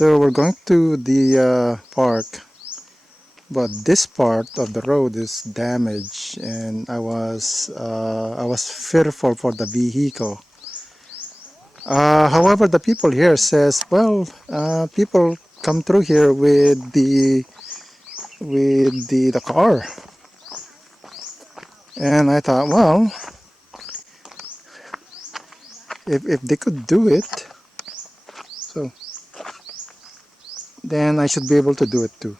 So we're going to the park, but this part of the road is damaged, and I was fearful for the vehicle. However, the people here says, well, people come through here with the car, and I thought, well, if they could do it, so then I should be able to do it too.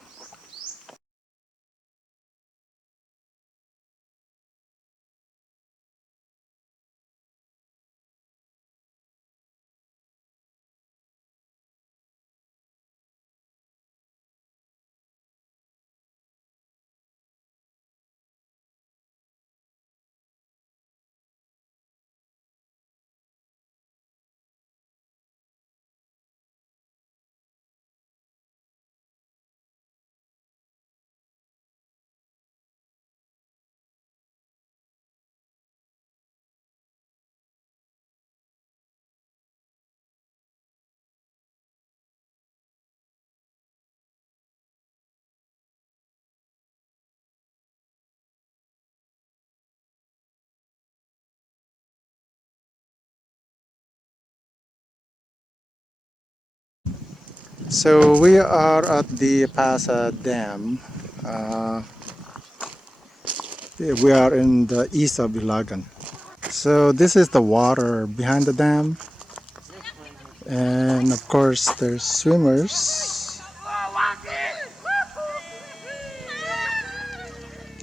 So we are at the Pasa Dam. Uh, we are in the east of Ilagan. So this is the water behind the dam, and of course there's swimmers.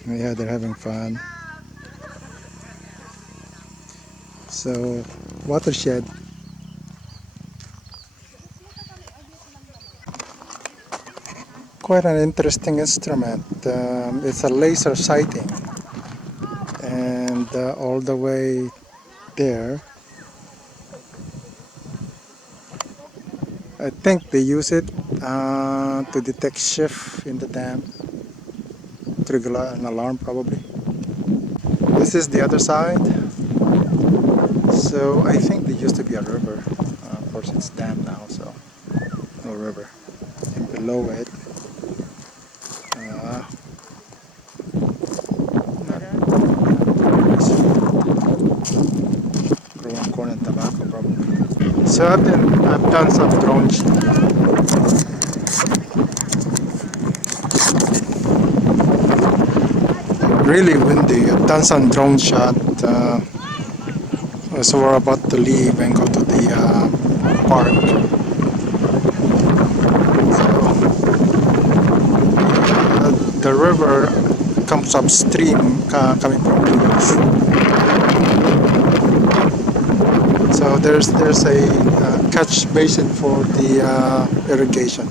Yeah, they're having fun. So watershed. Quite an interesting instrument. It's a laser sighting, and all the way there, I think they use it to detect shift in the dam, trigger an alarm probably. This is the other side. So I think there used to be a river. Of course, it's dam now, so no river. And below it, uh, growing corn and tobacco probably. So I've done some drone really windy. I've done some drone shot. So we're about to leave and go to the park. The river comes upstream, coming from the east. So there's a catch basin for the irrigation.